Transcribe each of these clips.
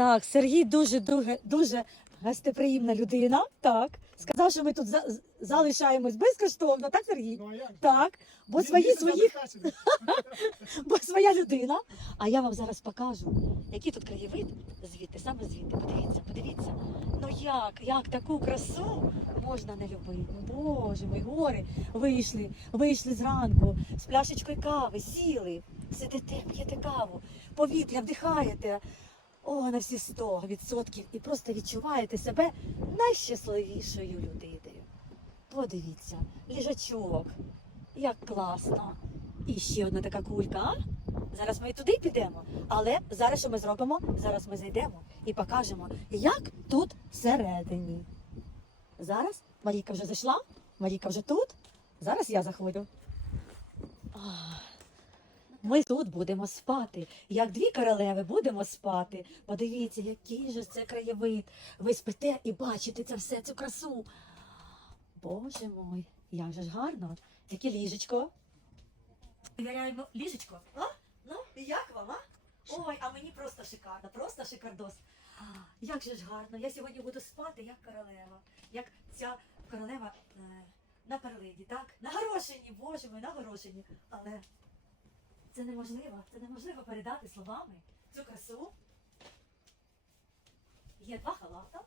Так, Сергій дуже дуже дуже гостеприємна людина. Так, сказав, що ми тут за- залишаємось безкоштовно. Так, Сергій? Ну, а як? Так, бо Він- свої своїх, забезпечений. бо своя людина. А я вам зараз покажу, який тут краєвид звідти, саме звідти. Подивіться, подивіться. Ну як, як таку красу можна не любити? Боже мій, гори вийшли, вийшли зранку з пляшечкою кави, сіли, сидите, п'єте каву, повітря вдихаєте. О, на всі 100 відсотків і просто відчуваєте себе найщасливішою людиною. Подивіться, ліжачок, як класно. І ще одна така кулька. А? Зараз ми і туди підемо. Але зараз що ми зробимо? Зараз ми зайдемо і покажемо, як тут всередині. Зараз Марійка вже зайшла, Марійка вже тут. Зараз я заходжу. Ми тут будемо спати. Як дві королеви будемо спати. Подивіться, який же це краєвид. Ви спите і бачите це все, цю красу. Боже мой, як же ж гарно. Яке ліжечко. Вивіряємо ліжечко. А? Ну, і як вам, а? Ой, а мені просто шикарно, просто шикардос. А, Як же ж гарно. Я сьогодні буду спати, як королева. Як ця королева е, на перлиді, так? На горошині, боже мой, на горошині. Але це неможливо, це неможливо передати словами цю красу. Є два халата.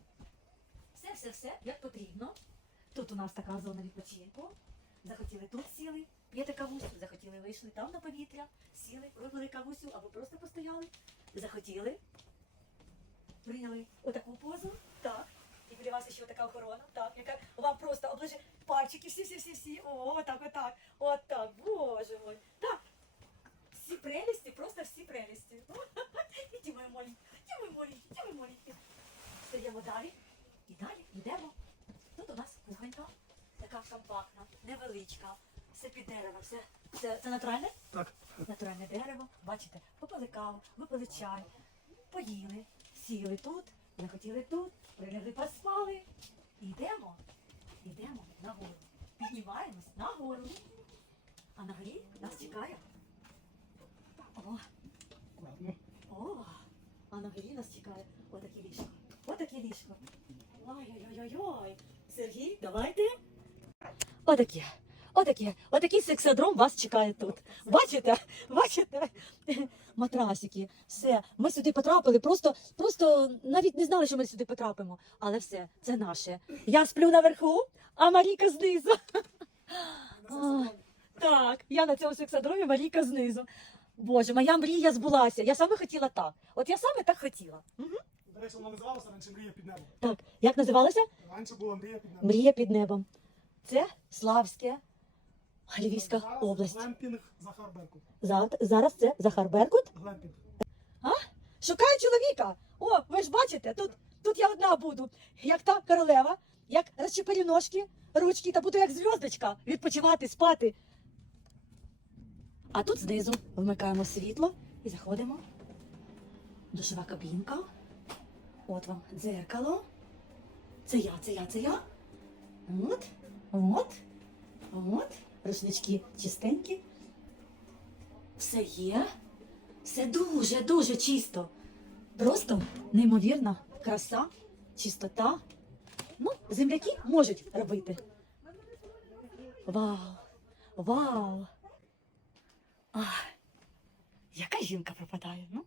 Все, все, все, як потрібно. Тут у нас така зона відпочинку. Захотіли тут сіли, п'єте кавусю, захотіли вийшли там на повітря, сіли, випили кавусю або просто постояли. Захотіли, прийняли отаку позу, так. І біля вас ще така охорона, так, яка вам просто оближе пальчики, всі, всі, всі, всі. О, отак, отак, отак, боже мой. Так. Всі прелісті, просто всі прелісті. Іди, мої маленькі, іди, мої маленькі. Стаємо далі. І далі йдемо. Тут у нас кухонька, така компактна, невеличка, все під дерево, все. Це, це натуральне? Так. Натуральне дерево. Бачите, попили каву, випили чай, поїли, сіли тут, захотіли тут, прилягли, поспали. І йдемо, йдемо нагору. Піднімаємось нагору. А на горі нас чекає. О, на горі нас чекає отаке ліжко. Отаке ліжко. Ой-ой-ой-ой. Сергій, давайте. Отаке. Отаке. Отакий сексодром вас чекає тут. Бачите? Бачите? Матрасики. Все. Ми сюди потрапили. Просто, просто навіть не знали, що ми сюди потрапимо. Але все, це наше. Я сплю наверху, а Маріка знизу. А, Так, я на цьому сексодромі, Маріка знизу. Боже, моя мрія збулася. Я саме хотіла так. От я саме так хотіла. До речі, вона називалася раніше мрія під небом. Так, як називалося? Раніше була мрія під небом. Мрія під небом. Це Славське, Львівська Зараз область. Глемпінг Захар Беркут. За- Зараз це Захар Беркут. Глемпінг. Шукаю чоловіка. О, ви ж бачите, тут, тут я одна буду. Як та королева, як розчепирю ножки, ручки, та буду як зв'язочка відпочивати, спати. А тут знизу вмикаємо світло і заходимо. Душова кабінка. От вам дзеркало. Це я, це я, це я. От, от, от. Рушнички чистенькі. Все є. Все дуже, дуже чисто. Просто неймовірна краса, чистота. Ну, земляки можуть робити. Вау! Вау! Ах, яка жінка пропадає, ну?